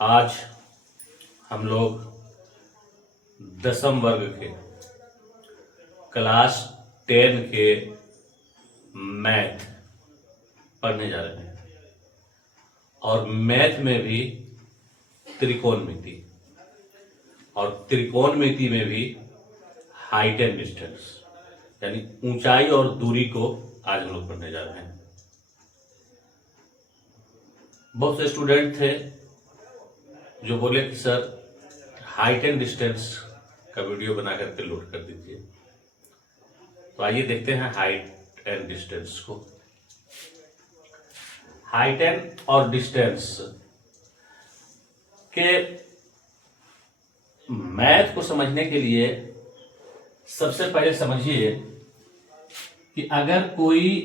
आज हम लोग 10वीं वर्ग के क्लास 10 के मैथ पढ़ने जा रहे हैं और मैथ में भी त्रिकोणमिति और त्रिकोणमिति में भी हाइट एंड डिस्टेंस यानी ऊंचाई और दूरी को आज हम लोग पढ़ने जा रहे हैं। बहुत से स्टूडेंट थे जो बोले कि सर हाइट एंड डिस्टेंस का वीडियो बना करके लोड कर दीजिए। तो आइए देखते हैं हाइट एंड डिस्टेंस को। हाइट एंड और डिस्टेंस के मैथ को समझने के लिए सबसे पहले समझिए कि अगर कोई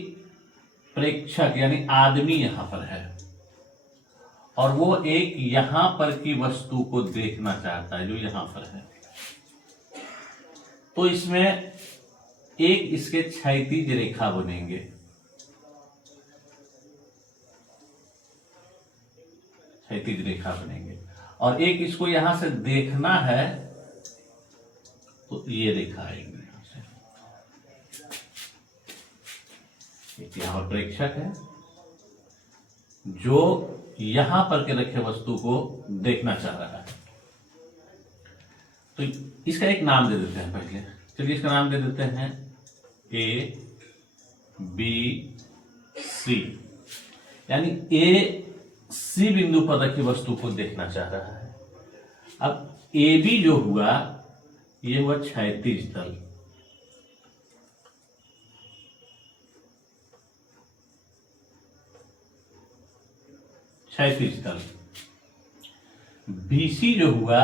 प्रेक्षक यानी आदमी यहां पर है और वो एक यहां पर की वस्तु को देखना चाहता है जो यहां पर है, तो इसमें एक इसके क्षैतिज रेखा बनेंगे, क्षैतिज रेखा बनेंगे और एक इसको यहां से देखना है तो ये रेखा आएंगे यहां से। एक यहां पर प्रेक्षक है जो यहां पर के रखे वस्तु को देखना चाह रहा है। तो इसका एक नाम दे देते हैं पहले। चलिए इसका नाम दे देते हैं ए बी सी, यानी ए सी बिंदु पर रखी वस्तु को देखना चाह रहा है। अब ए बी जो हुआ ये हुआ क्षैतिज तल, क्षैतिज तल। बीसी जो हुआ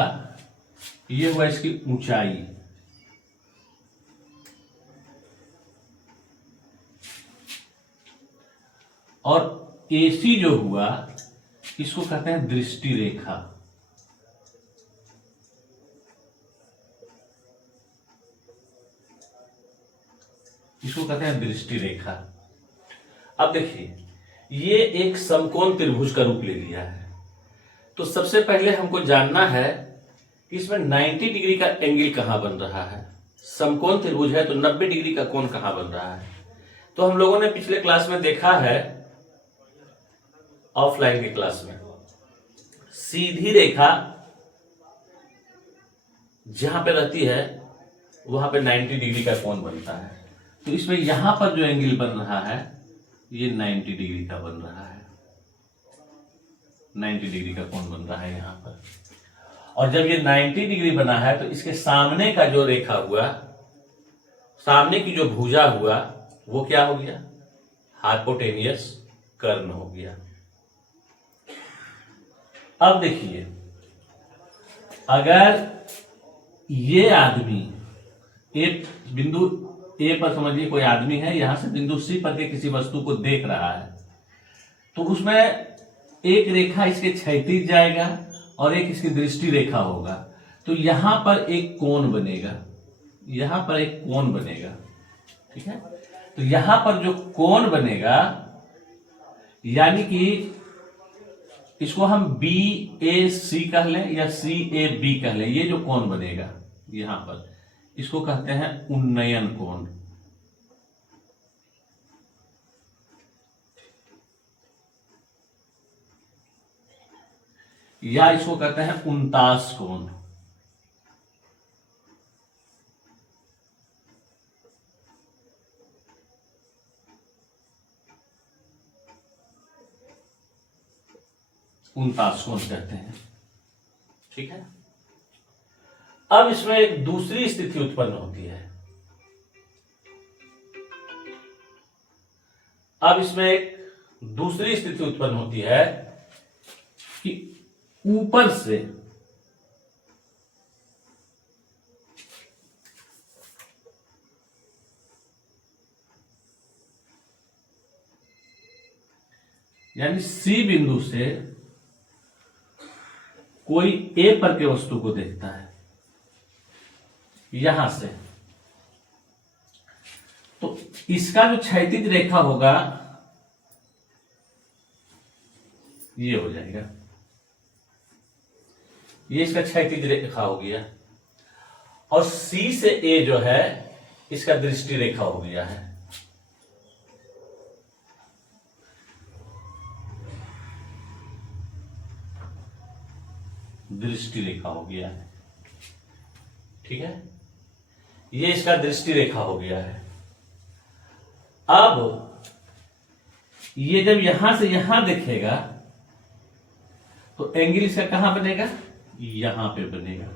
ये हुआ इसकी ऊंचाई, और एसी जो हुआ इसको कहते हैं दृष्टि रेखा। इसको कहते हैं दृष्टि रेखा। अब देखिए ये एक समकोण त्रिभुज का रूप ले लिया है। तो सबसे पहले हमको जानना है कि इसमें 90 डिग्री का एंगल कहां बन रहा है। समकोण त्रिभुज है तो 90 डिग्री का कोण कहां बन रहा है। तो हम लोगों ने पिछले क्लास में देखा है, ऑफलाइन की क्लास में, सीधी रेखा जहां पे रहती है वहां पे 90 डिग्री का कोण बनता है। तो इसमें यहां पर जो एंगल बन रहा है ये 90 डिग्री का बन रहा है, 90 डिग्री का कोण बन रहा है यहां पर। और जब ये 90 डिग्री बना है तो इसके सामने का जो रेखा हुआ, सामने की जो भुजा हुआ वो क्या हो गया, हाइपोटेनियस कर्ण हो गया। अब देखिए अगर ये आदमी एक बिंदु ए पर, समझिए कोई आदमी है यहां से बिंदु सी पर के किसी वस्तु को देख रहा है, तो उसमें एक रेखा इसके क्षैतिज जाएगा और एक इसकी दृष्टि रेखा होगा। तो यहां पर एक कोण बनेगा, यहां पर एक कोण बनेगा, ठीक है। तो यहां पर जो कोण बनेगा यानी कि इसको हम बी ए सी कह लें या सी ए बी कह लें, ये जो कोण बनेगा यहां पर इसको कहते हैं उन्नयन कोण। या इसको कहते हैं उनतास कोण। उनतास कोण कहते हैं, ठीक है। अब इसमें एक दूसरी स्थिति उत्पन्न होती है। अब इसमें एक दूसरी स्थिति उत्पन्न होती है कि ऊपर से यानी सी बिंदु से कोई ए पर के वस्तु को देखता है यहां से, तो इसका जो क्षैतिज रेखा होगा ये हो जाएगा। ये इसका क्षैतिज रेखा हो गया, और सी से ए जो है इसका दृष्टि रेखा हो गया है। दृष्टि रेखा हो गया है, ठीक है, ये इसका दृष्टि रेखा हो गया है। अब ये जब यहां से यहां देखेगा तो एंगल इसका कहां बनेगा, यहां पे बनेगा,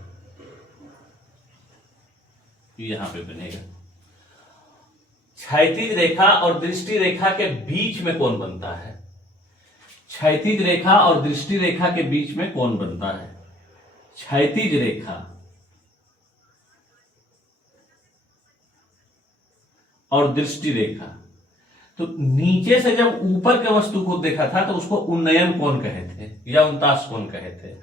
यहां पे बनेगा। क्षैतिज रेखा और दृष्टि रेखा के बीच में कौन बनता है, क्षैतिज रेखा और दृष्टि रेखा के बीच में कौन बनता है, क्षैतिज रेखा और दृष्टि रेखा। तो नीचे से जब ऊपर के वस्तु को देखा था तो उसको उन्नयन कोण कहे थे या उनतास कोण कहे थे।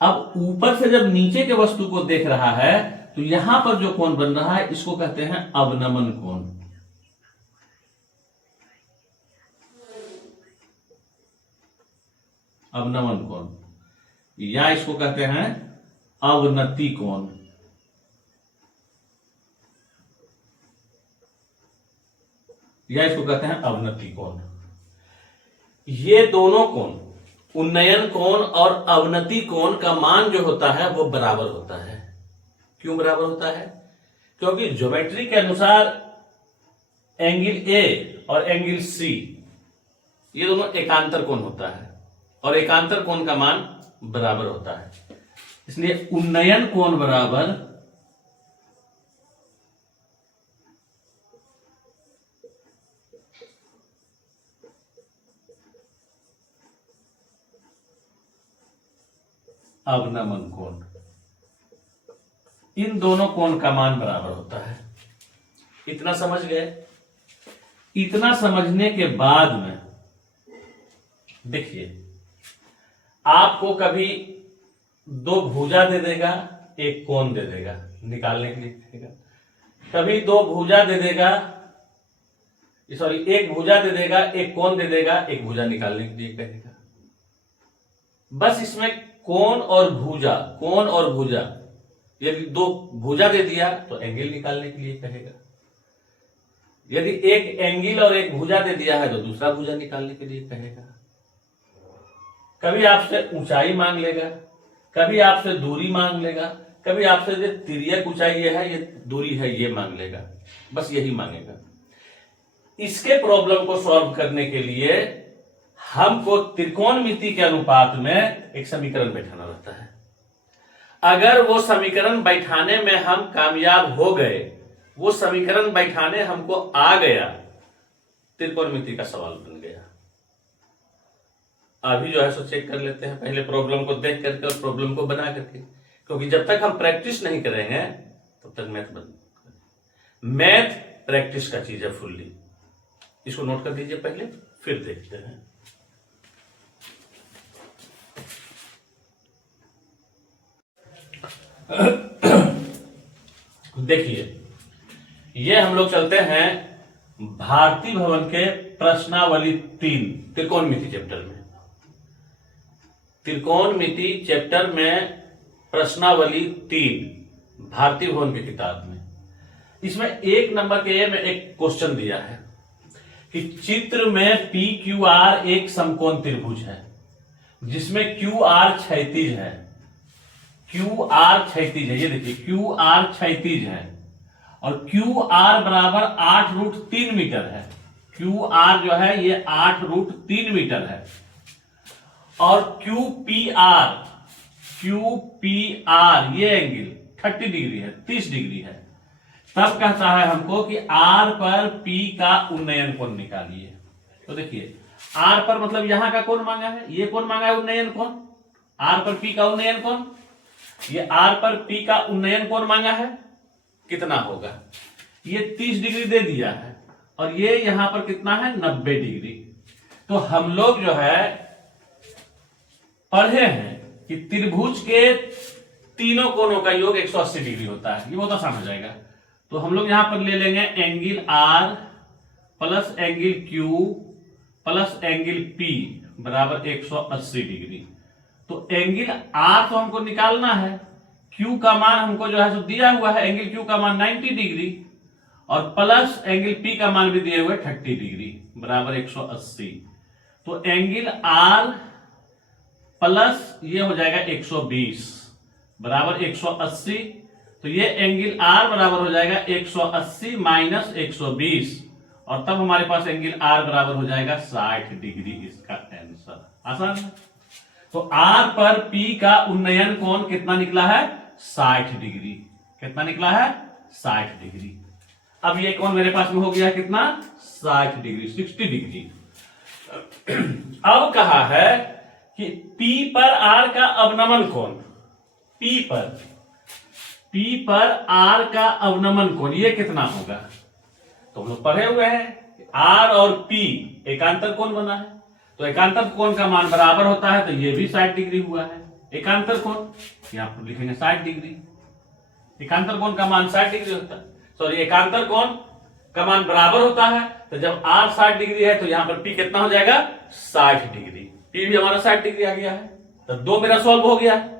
अब ऊपर से जब नीचे के वस्तु को देख रहा है तो यहां पर जो कोण बन रहा है इसको कहते हैं अवनमन कोण। अवनमन कोण या इसको कहते हैं अवनति कोण। या इसको कहते हैं अवनति कोण। ये दोनों कोण, उन्नयन कोण और अवनति कोण का मान जो होता है वो बराबर होता है। क्यों बराबर होता है, क्योंकि ज्योमेट्री के अनुसार एंगल ए और एंगल सी ये दोनों एकांतर कोण होता है और एकांतर कोण का मान बराबर होता है। इसलिए उन्नयन कोण बराबर अवनमन कोण। इन दोनों कोण का मान बराबर होता है। इतना समझ गए। इतना समझने के बाद में देखिए, आपको कभी दो भुजा दे देगा, एक कोण दे देगा निकालने के लिए कहेगा, कभी दो भुजा दे देगा, सॉरी एक भुजा दे देगा, एक कोण दे देगा, एक भुजा निकालने के लिए कहेगा। बस इसमें कोण और भुजा, कोण और भुजा, यदि दो भुजा दे दिया तो एंगल निकालने के लिए कहेगा। यदि एक एंगल और एक भुजा दे दिया है तो दूसरा भुजा निकालने के लिए कहेगा। कभी आपसे ऊंचाई मांग लेगा, कभी आपसे दूरी मांग लेगा, कभी आपसे जो तिर्यक ऊंचाई ये है, ये दूरी है, ये मांग लेगा। बस यही मांगेगा। इसके प्रॉब्लम को सॉल्व करने के लिए हमको त्रिकोणमिति के अनुपात में एक समीकरण बैठाना रहता है। अगर वो समीकरण बैठाने में हम कामयाब हो गए, वो समीकरण बैठाने हमको आ गया, त्रिकोणमिति का सवाल बन गया। अभी जो है सो चेक कर लेते हैं, पहले प्रॉब्लम को देख करके और प्रॉब्लम को बना करके, क्योंकि जब तक हम प्रैक्टिस नहीं करेंगे तब तक मैथ प्रैक्टिस का चीज है फुल्ली। इसको नोट कर दीजिए पहले, फिर देखते हैं। देखिए, ये हम लोग चलते हैं भारती भवन के प्रश्नावली 3 त्रिकोणमिति चैप्टर में। त्रिकोणमिति चैप्टर में प्रश्नावली 3 भारती भवन की किताब में, इसमें 1 नंबर के में एक क्वेश्चन दिया है कि चित्र में पी क्यू आर एक समकोण त्रिभुज है जिसमें क्यू आर क्षैतिज है। क्यू आर क्षैतिज है, ये देखिए क्यू आर क्षैतिज है और क्यू आर बराबर 8√3 मीटर है। क्यू आर जो है ये 8√3 मीटर है और क्यू पी आर ये एंगल 30 डिग्री है, 30 डिग्री है। तब कहता है हमको कि आर पर पी का उन्नयन कोण निकालिए। तो देखिए आर पर मतलब यहां का कोण मांगा है, ये कोण मांगा है उन्नयन कोण, आर पर पी का उन्नयन कोण, ये आर पर पी का उन्नयन कोण मांगा है, कितना होगा, ये 30 डिग्री दे दिया है और ये यहां पर कितना है 90 डिग्री। तो हम लोग जो है पढ़े हैं कि त्रिभुज के तीनों कोणों का योग 180 डिग्री होता है। ये बहुत आसान हो जाएगा। तो हम लोग यहां पर ले लेंगे angle R plus angle Q plus angle P बराबर 180 डिग्री। तो एंगल आर तो हमको निकालना है, क्यू का मान हमको जो है सो दिया हुआ है, एंगल क्यू का मान 90 डिग्री और प्लस एंगल पी का मान भी दिए हुए 30 डिग्री बराबर 180। तो एंगल आर प्लस ये हो जाएगा 120 बराबर 180। तो ये एंगल आर बराबर हो जाएगा 180 माइनस 120 और तब हमारे पास एंगल आर बराबर हो जाएगा 60 डिग्री। इसका आंसर आसान है। तो आर पर पी का उन्नयन कोण कितना निकला है? 60 डिग्री। कितना निकला है? 60 डिग्री। अब ये कोण मेरे पास में हो गया कितना? 60 डिग्री, 60 डिग्री। अब कहा है कि P पर R का अवनमन कोण, P पर R का अवनमन कोण ये कितना होगा? तो हम लोग पढ़े हुए हैं R और P एकांतर कोण बना है, तो एकांतर कोण का मान बराबर होता है, तो ये भी 60 डिग्री हुआ है। एकांतर कोण यहां पर लिखेंगे 60 डिग्री, एकांतर कोण का मान 60 डिग्री होता है, सॉरी एकांतर कोण का मान बराबर होता है। तो जब R 60 डिग्री है तो यहां पर P कितना हो जाएगा? 60 डिग्री। P भी हमारा 60 डिग्री आ गया है, तो 2 मेरा सॉल्व हो गया है।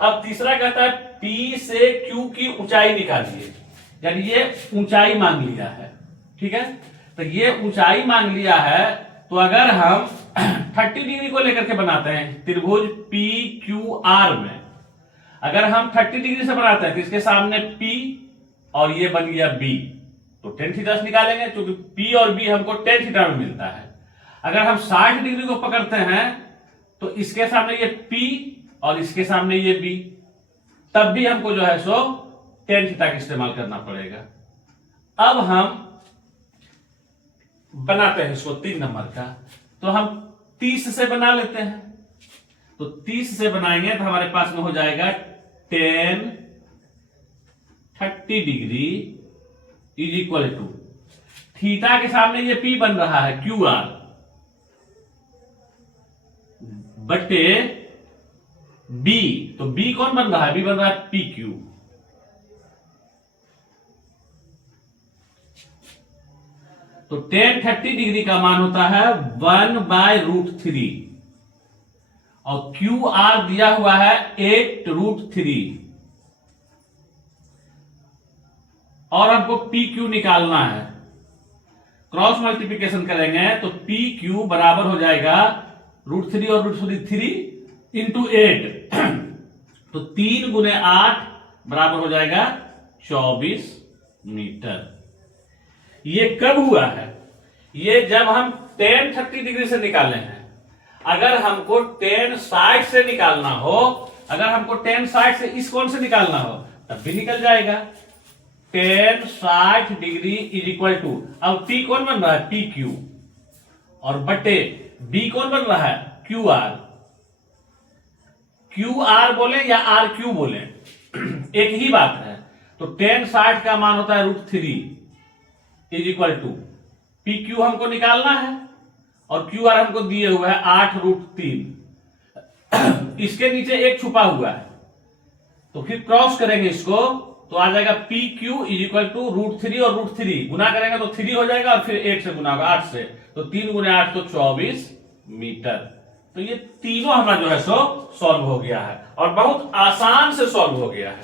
अब तीसरा कहता है P से Q की ऊंचाई निकालिए, यानी ये ऊंचाई मांग लिया है, ठीक है। तो ये ऊंचाई मांग लिया है, तो अगर हम 30 डिग्री को लेकर के बनाते हैं त्रिभुज PQR में, अगर हम 30 डिग्री से बनाते हैं तो इसके सामने P और ये बन गया B, तो tan थीटा से निकालेंगे क्योंकि P और B हमको tan थीटा में मिलता है। अगर हम 60 डिग्री को पकड़ते हैं तो इसके सामने ये P और इसके सामने ये B, तब भी हमको जो है सो tan थीटा का इस्तेमाल करना पड़ेगा। अब हम बनाते हैं इसको 3 नंबर का, तो हम 30 से बना लेते हैं। तो 30 से बनाएंगे तो हमारे पास में हो जाएगा tan 30 degree is equal to theta के सामने ये P बन रहा है QR बटे B, तो B कौन बन रहा है? B बन रहा है PQ। तो tan 30 डिग्री का मान होता है 1/√3 और QR दिया हुआ है 8√3 और हमको PQ निकालना है। क्रॉस मल्टीप्लिकेशन करेंगे तो PQ बराबर हो जाएगा √3 और √3 इंटू 8, तो 3 गुने 8 बराबर हो जाएगा 24 मीटर। ये कब हुआ है? ये जब हम tan 30 डिग्री से निकाले हैं। अगर हमको tan 60 से निकालना हो, अगर हमको tan 60 से इस कोण से निकालना हो तब भी निकल जाएगा। tan 60 degree is equal to, अब P कौन बन रहा है? PQ और बटे B कौन बन रहा है? QR। QR बोले या RQ बोले एक ही बात है। तो tan 60 का मान होता है √3 इज इक्वल टू PQ हमको निकालना है और QR हमको दिए हुए है 8√3, इसके नीचे एक छुपा हुआ है, तो फिर क्रॉस करेंगे इसको तो आ जाएगा PQ इज इक्वल टू √3 और √3 गुना करेंगे तो 3 हो जाएगा और फिर 8 से गुना होगा 8 से, तो 3 गुने 8 तो 24 मीटर। तो ये तीनों हमारा जो है सो सॉल्व हो गया है और बहुत आसान से सॉल्व हो गया है।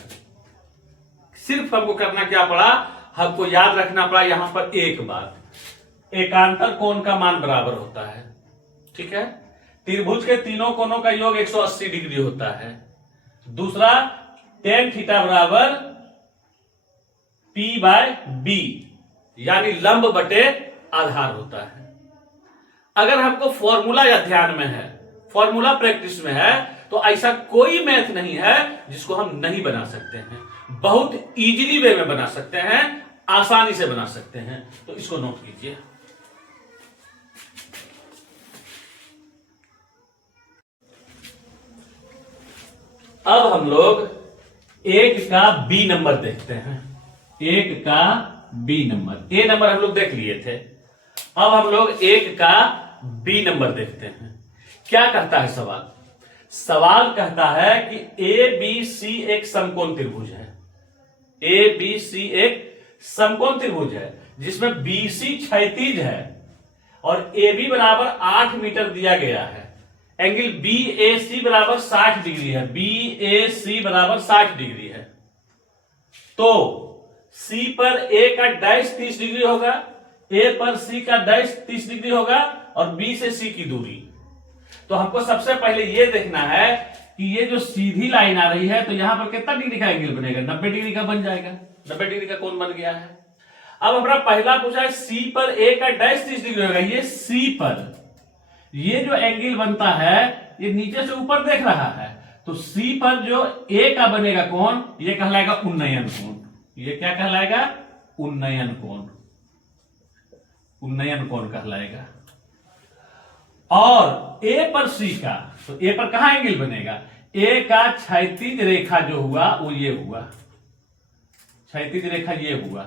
सिर्फ हमको करना क्या पड़ा? हमको याद रखना पड़ा यहां पर एक बात, एकांतर कोण का मान बराबर होता है, ठीक है। त्रिभुज के तीनों कोणों का योग 180 डिग्री होता है। दूसरा tan थीटा बराबर P/B यानी लंब बटे आधार होता है। अगर हमको फॉर्मूला या ध्यान में है, फॉर्मूला प्रैक्टिस में है, तो ऐसा कोई मैथ नहीं है जिसको हम नहीं बना सकते हैं। बहुत इजीली वे में बना सकते हैं, आसानी से बना सकते हैं। तो इसको नोट कीजिए। अब हम लोग एक का B नंबर देखते हैं। एक का B नंबर, A नंबर हम लोग देख लिए थे। अब हम लोग एक का B नंबर देखते हैं। क्या कहता है सवाल? सवाल कहता है कि ABC एक समकोण त्रिभुज है। ABC एक समकोण त्रिभुज है जिसमें BC क्षैतिज है और AB बराबर 8 मीटर दिया गया है। एंगल बी ए सी बराबर 60 डिग्री है, बी ए सी बराबर 60 डिग्री है, तो सी पर ए का डैश 30 डिग्री होगा, ए पर सी का डैश 30 डिग्री होगा, और बी से सी की दूरी। तो हमको सबसे पहले यह देखना है कि ये जो सीधी लाइन आ रही है तो यहां पर कितना डिग्री का एंगल बनेगा, 90 डिग्री का बन जाएगा, 90 डिग्री का कोण बन गया है। अब हमारा पहला पूछा है सी पर ए का डैश 30 डिग्री होगा, ये सी पर ये जो एंगल बनता है ये नीचे से ऊपर देख रहा है, तो सी पर जो ए का बनेगा कोण ये कहलाएगा उन्नयन कोण। ये क्या कहलाएगा, उन्नयन कोण, उन्नयन कोण कहलाएगा। और ए पर सी का, तो ए पर कहां एंगल बनेगा, ए का क्षैतिज रेखा जो हुआ वो ये हुआ, क्षैतिज रेखा ये हुआ,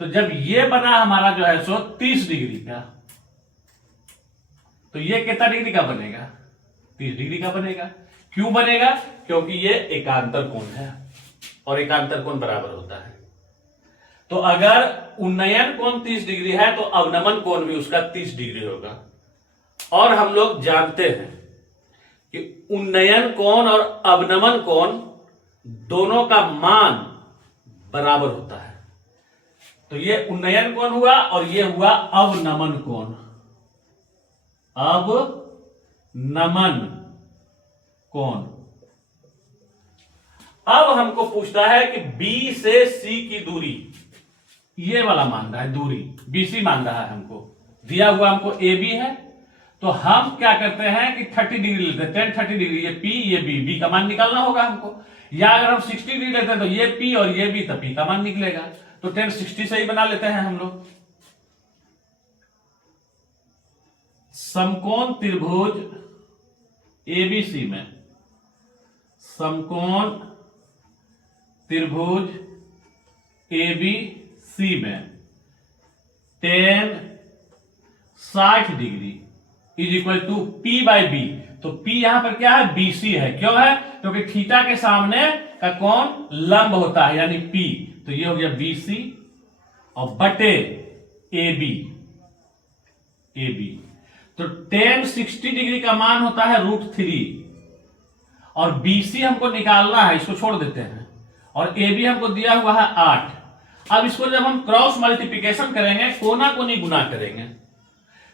तो जब ये बना हमारा जो है सो 30 डिग्री का, तो ये कितना डिग्री का बनेगा, 30 डिग्री का बनेगा। क्यों बनेगा, क्योंकि ये एकांतर कोण है और एकांतर कोण बराबर होता है। तो अगर उन्नयन कोण 30 डिग्री है तो अवनमन कोण भी उसका 30 डिग्री होगा। और हम लोग जानते हैं कि उन्नयन कोण और अवनमन कोण दोनों का मान बराबर होता है। तो ये उन्नयन कोण हुआ और ये हुआ अवनमन कोण, अवनमन कोण। अब हमको पूछता है कि बी से सी की दूरी, ये वाला मान रहा है, दूरी बीसी मान रहा है हमको, दिया हुआ हमको ए बी है, तो हम क्या करते हैं कि 30 डिग्री लेते हैं, 10 30 डिग्री, ये पी ये बी, बी का मान निकालना होगा हमको, या अगर हम 60 डिग्री लेते हैं तो ये पी और ये बी, तो पी का मान निकलेगा, तो 10 60 से ही बना लेते हैं हम लोग। समकोण त्रिभुज एबीसी में, समकोण त्रिभुज एबीसी में tan 60 degree is equal to P by B. तो P यहां पर क्या है, BC है। क्यों है, क्योंकि थीटा के सामने का कोण लंब होता है यानी P, तो ये हो गया BC और बटे AB, AB। तो tan 60 डिग्री का मान होता है √3 और BC हमको निकालना है, इसको छोड़ देते हैं, और AB हमको दिया हुआ है 8। अब इसको जब हम क्रॉस मल्टीप्लिकेशन करेंगे, कोना कोनी गुना करेंगे,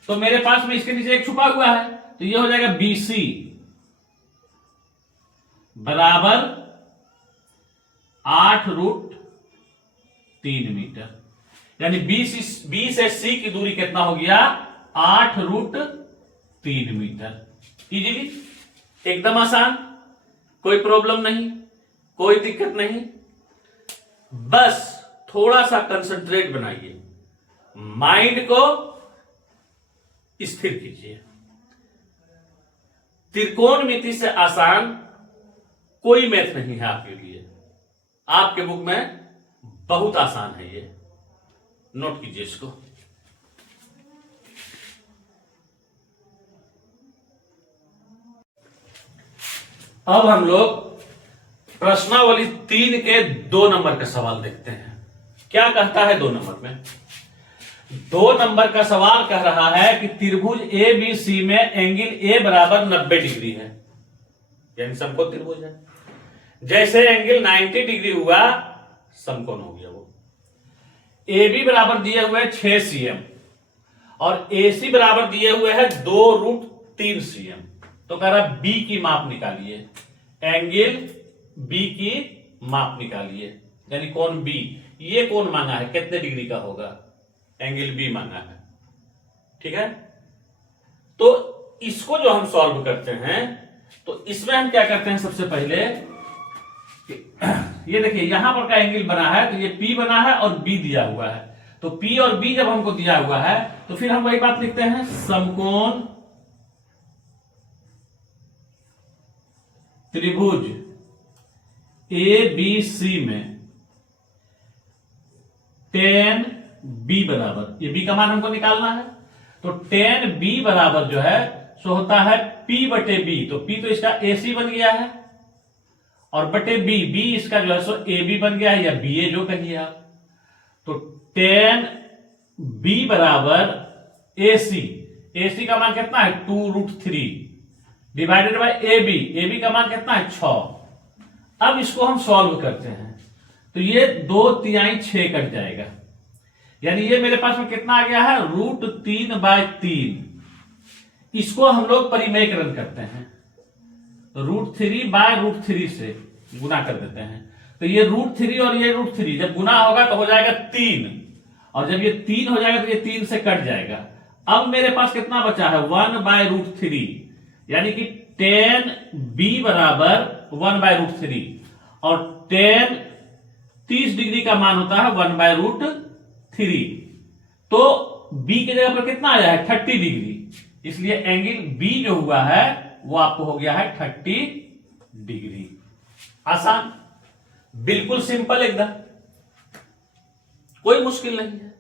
तो मेरे पास में इसके नीचे एक छुपा हुआ है, तो ये हो जाएगा BC बराबर 8√3 मीटर, यानी बी से सी की दूरी कितना हो गया, 8√3 मीटर। इजीली, एकदम आसान, कोई प्रॉब्लम नहीं, कोई दिक्कत नहीं, बस थोड़ा सा कंसंट्रेट बनाइए, माइंड को स्थिर कीजिए। त्रिकोणमिति से आसान कोई मैथ नहीं है आपके लिए, आपके बुक में बहुत आसान है ये, नोट कीजिए इसको। अब हम लोग प्रश्नावली 3 के 2 नंबर का सवाल देखते हैं। क्या कहता है 2 नंबर में, 2 नंबर का सवाल कह रहा है कि त्रिभुज ए बी सी में एंगल ए बराबर 90 डिग्री है, यानी समकोण त्रिभुज है। जैसे एंगल 90 डिग्री हुआ समकोण हो गया वो। ए बी बराबर दिए हुए 6 cm और ए सी बराबर दिए हुए है 2√3 cm। तो कह रहा बी की माप निकालिए, एंगल बी की माप निकालिए, यानी कोण बी। ये कोण मांगा है, कितने डिग्री का होगा, एंगल बी मांगा है, ठीक है। तो इसको जो हम सॉल्व करते हैं, तो इसमें हम क्या करते हैं, सबसे पहले ये देखिए यहां पर का एंगल बना है, तो ये P बना है और B दिया हुआ है, तो P और B जब हमको दिया हुआ है तो फिर हम वही बात लिखते हैं, समकोण त्रिभुज ABC में tan B बराबर, ये B का मान हमको निकालना है, तो tan B बराबर जो है सो होता है P बटे B, तो P तो इसका AC बन गया है और बटे B, B इसका जो है सो AB बन गया है या BA जो कहिए आप। तो tan B बराबर AC, AC का मान कितना है 2√3, डिवाइडेड बाय ए बी का मान कितना है 6। अब इसको हम सॉल्व करते हैं तो ये 2/3 6 कट जाएगा, यानी ये मेरे पास में कितना आ गया है √3/3। इसको हम लोग परिमेयकरण करते हैं, √3/√3 से गुना कर देते हैं। तो ये √3 और ये √3 जब गुना होगा तो हो जाएगा 3, और जब ये 3 हो जाएगा तो ये 3 से कट जाएगा। अब मेरे पास कितना बचा है 1/√3, यानी कि tan b बराबर 1/√3, और tan 30 डिग्री का मान होता है 1/√3। तो b की जगह पर कितना आया है 30 डिग्री, इसलिए एंगल b जो हुआ है वो आपको हो गया है 30 डिग्री। आसान, बिल्कुल सिंपल, एकदम कोई मुश्किल नहीं है।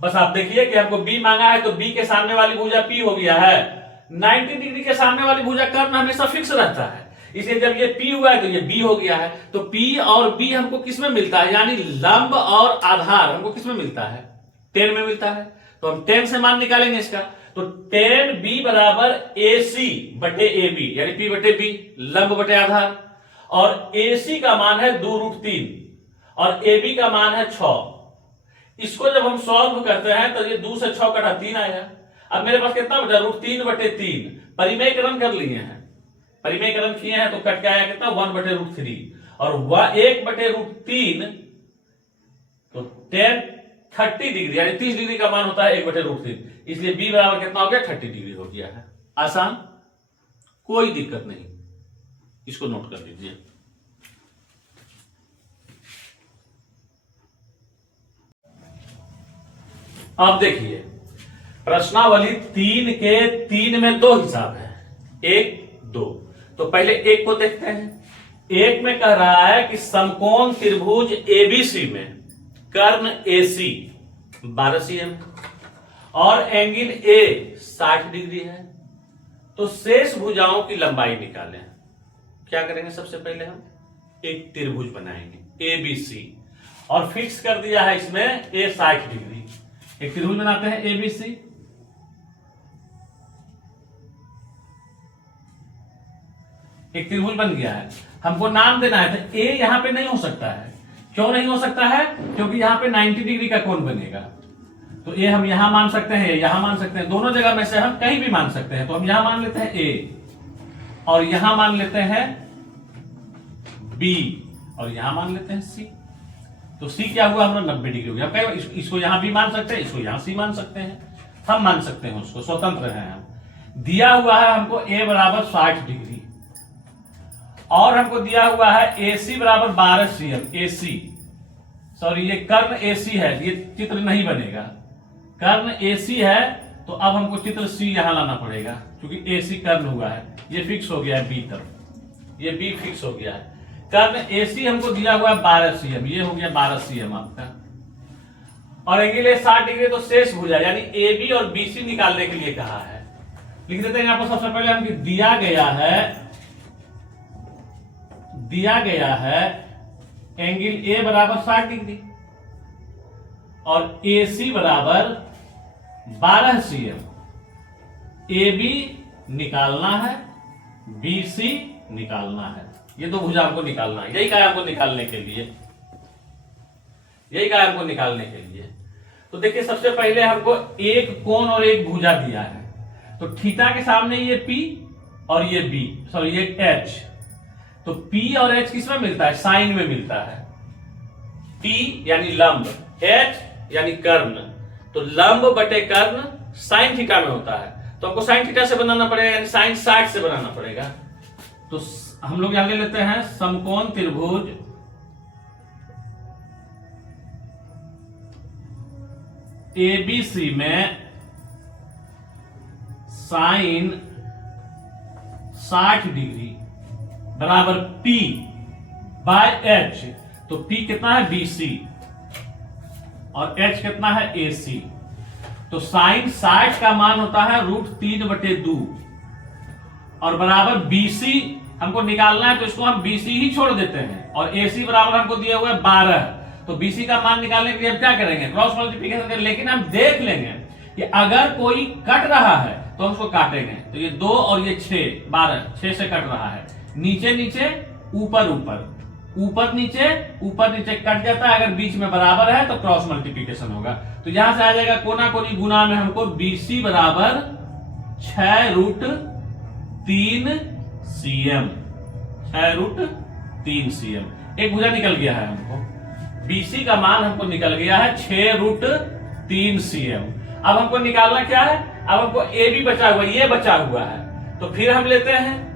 बस आप देखिए कि हमको b मांगा है तो b के सामने वाली भुजा p हो गया है। 90 डिग्री के सामने वाली भुजा कर्ण हमेशा फिक्स रहता है, इसलिए जब ये p हुआ है तो ये b हो गया है। तो p और b हमको किसमें मिलता है, यानी लंब और आधार हमको किसमें मिलता है tan में मिलता है। तो हम tan से मान निकालेंगे इसका, तो tan b बराबर AC बटे AB, यानी p बटे b लंब बटे आधार, और AC का मान है 2√3 और AB का मान है 6। इसको जब हम सॉल्व करते हैं तो ये 2 से 6 कटा 3 आया। अब मेरे पास कितना बचा √3/3, परिमेयकरण कर लिए हैं, परिमेयकरण किए हैं तो कट के आया कितना 1/√3, और 1/√3 तो tan 30 डिग्री यानी 30 डिग्री का मान होता है 1/√3, इसलिए b बराबर कितना हो गया 30 डिग्री हो गया है। आसान, कोई दिक्कत नहीं, इसको नोट कर लीजिए। अब देखिए प्रश्नावली 3 के 3 में 2 हिसाब है, 1 2। तो पहले एक को देखते हैं। एक में कह रहा है कि समकोण त्रिभुज एबीसी में कर्ण AC 12 cm और एंगल A 60 डिग्री है, तो शेष भुजाओं की लंबाई निकालें। क्या करेंगे, सबसे पहले हम एक त्रिभुज बनाएंगे ABC, और फिक्स कर दिया है इसमें A 60 डिग्री। एक त्रिभुज बनाते हैं ABC, एक त्रिभुज बन गया है। हमको नाम देना है, तो A यहां पे नहीं हो सकता है। क्यों नहीं हो सकता है, क्योंकि यहां पे 90 डिग्री का कोण बनेगा। तो A हम यहां मान सकते हैं, यहां मान सकते हैं, दोनों जगह में से हम कहीं भी मान सकते हैं। तो हम यहां मान लेते हैं A, और यहां मान लेते हैं B, और यहां मान लेते हैं C। तो C क्या हुआ हमारा 90 डिग्री हो गया। कई इसको यहां भी मान सकते हैं, इसको यहां C मान सकते हैं, हम मान सकते हैं, उसको स्वतंत्र हैं हम। दिया हुआ है हमको A बराबर 60 डिग्री, और हमको दिया हुआ है AC बराबर 12 cm। AC सॉरी, ये कर्ण AC है, ये चित्र नहीं बनेगा। कर्ण AC है तो अब हमको चित्र C यहां लाना पड़ेगा, क्योंकि AC कर्ण हुआ है, ये फिक्स हो गया है B तरफ, ये B फिक्स हो गया है। कर्ण AC हमको दिया हुआ है 12 cm, ये हो गया 12 cm आपका, और एंगल A 60 डिग्री। तो शेष भुजा यानी AB और BC निकालने के लिए कहा है। लिख देते हैं यहाँ पर सबसे पहले हम, दिया गया है एंगल A बराबर 60 डिग्री और AC बराबर 12 cm। AB निकालना है, BC निकालना है, ये दो भुजा हमको निकालना है। यही कहा हमको निकालने के लिए, तो देखिए सबसे पहले हमको एक कोण और एक भुजा दिया है। तो थीटा के सामने ये P और ये B, सॉरी ये H। तो P और H किस में मिलता है, साइन में मिलता है। P यानी लंब, H यानी कर्ण, तो लंब बटे कर्ण साइन थीटा में होता है। तो हमको साइन थीटा से बनाना पड़ेगा, यानी साइन 60 से बनाना पड़ेगा। तो हम लोग यहां ले लेते हैं समकोण त्रिभुज ABC में साइन 60 डिग्री बराबर P बाय H। तो P कितना है BC और H कितना है AC। तो साइन 60 का मान होता है √3/2 और बराबर BC हमको निकालना है, तो इसको हम BC ही छोड़ देते हैं, और AC बराबर हमको दिया हुआ है 12। तो BC का मान निकालने के लिए हम क्या करेंगे, क्रॉस मल्टीप्लिकेशन करेंगे। लेकिन हम देख लेंगे कि अगर कोई कट रहा है तो हम उसको काटेंगे। तो ये 2 और ये 6, 12, 6 से कट रहा है। नीचे नीचे ऊपर ऊपर, ऊपर नीचे कट जाता है। अगर बीच में बराबर है तो क्रॉस मल्टीप्लीकेशन होगा। तो यहां से आ जाएगा कोना कोनी गुना में हमको BC बराबर 6√3 cm, 6√3 cm। एक भुजा निकल गया है हमको, BC का मान हमको निकल गया है 6√3 cm। अब हमको निकालना क्या है, अब हमको AB बचा हुआ, ये बचा हुआ है। तो फिर हम लेते हैं,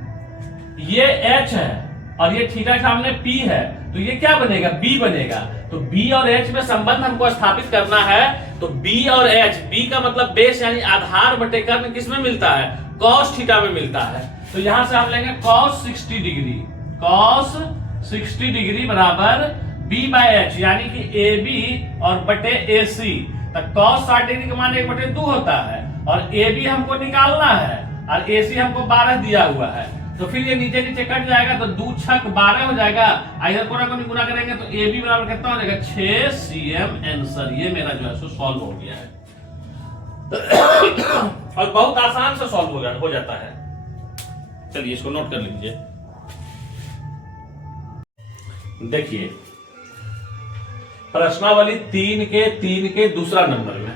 ये H है और ये थीटा के सामने P है, तो ये क्या बनेगा, B बनेगा। तो B और H में संबंध हमको स्थापित करना है। तो B और H, B का मतलब बेस यानी आधार बटे कर्ण किस में मिलता है, cos थीटा में मिलता है। तो यहां से हम लेंगे cos 60 डिग्री, cos 60 डिग्री बराबर B/H यानी कि AB और बटे AC। तो cos 60 डिग्री का मान 1/2 होता है और AB हमको निकालना है और AC हमको 12 दिया हुआ है। तो फिर ये नीचे नीचे कट जाएगा तो 2 छक 12 हो जाएगा। इधर कोना कोनी गुना करेंगे तो AB बराबर कितना हो जाएगा, 6 cm आंसर। ये मेरा जो है सो सॉल्व हो गया है और बहुत आसान से सॉल्व हो जाता है। चलिए इसको नोट कर लीजिए। देखिए प्रश्नावली 3 के दूसरा नंबर में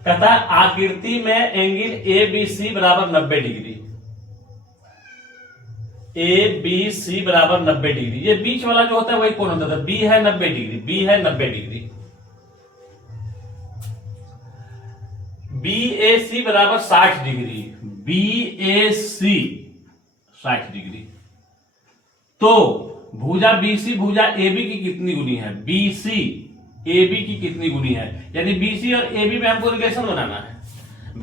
कहता है आकृति में एंगल ABC बराबर 90 डिग्री, ABC बराबर 90 डिग्री। ये बीच वाला जो होता है वही कोण होता है। B है 90 डिग्री, B है 90 डिग्री। BAC बराबर 60 डिग्री, BAC 60 डिग्री। तो भुजा BC भुजा AB की कितनी गुनी है, BC AB की कितनी गुनी है, यानी BC और AB में हमको रिलेशन बनाना है।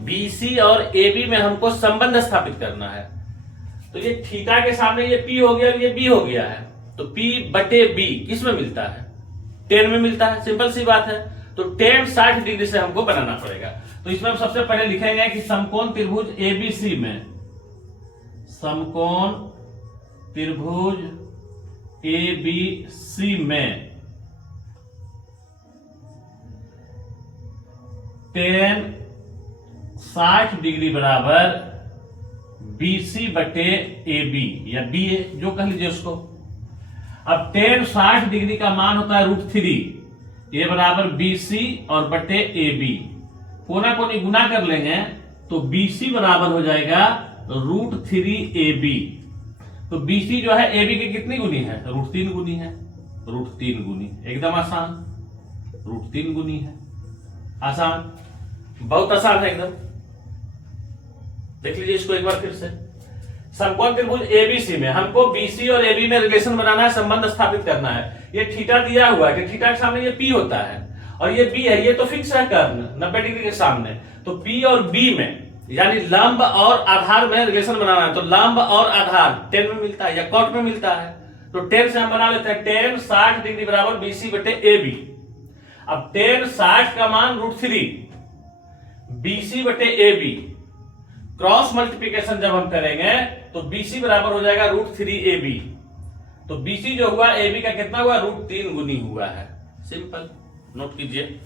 BC और AB में हमको संबंध स्थापित करना है। तो ये थीटा के सामने ये P हो गया और ये B हो गया है। तो P बटे B किस में मिलता है, tan में मिलता है। सिंपल सी बात है। तो tan 60 डिग्री से हमको बनाना पड़ेगा। तो इसमें हम सबसे पहले लिखेंगे कि समकोण त्रिभुज ABC में, समकोण त्रिभुज ABC में tan 60 डिग्री बराबर BC बटे AB या BA जो कह लीजिए उसको। अब tan 60 डिग्री का मान होता है √3, ये बराबर BC और बटे AB। कोना कोनी गुना कर लेंगे तो BC बराबर हो जाएगा √3AB। तो BC जो है AB की कितनी गुनी है, √3 गुनी है, √3 गुनी। एकदम आसान, √3 गुनी है। आसान, बहुत आसान है एकदम। देख लीजिए इसको एक बार फिर से। समकोण त्रिभुज ABC में हमको BC और AB में रिलेशन बनाना है, संबंध स्थापित करना है। ये थीटा दिया हुआ है कि थीटा के सामने ये P होता है और ये B है, ये तो फिक्स है कर्ण 90 डिग्री के सामने। तो P और B में यानी लंब और आधार में रिलेशन बनाना है। तो लंब और आधार tan में मिलता है या cot में मिलता है। तो tan से हम बना लेते हैं tan 60 डिग्री बराबर BC बटे AB। अब tan 60 का मान √3 BC बटे AB, क्रॉस मल्टीप्लीकेशन जब हम करेंगे तो BC बराबर हो जाएगा √3AB। तो BC जो हुआ AB का कितना हुआ, √3 गुनी हुआ है। सिंपल, नोट कीजिए।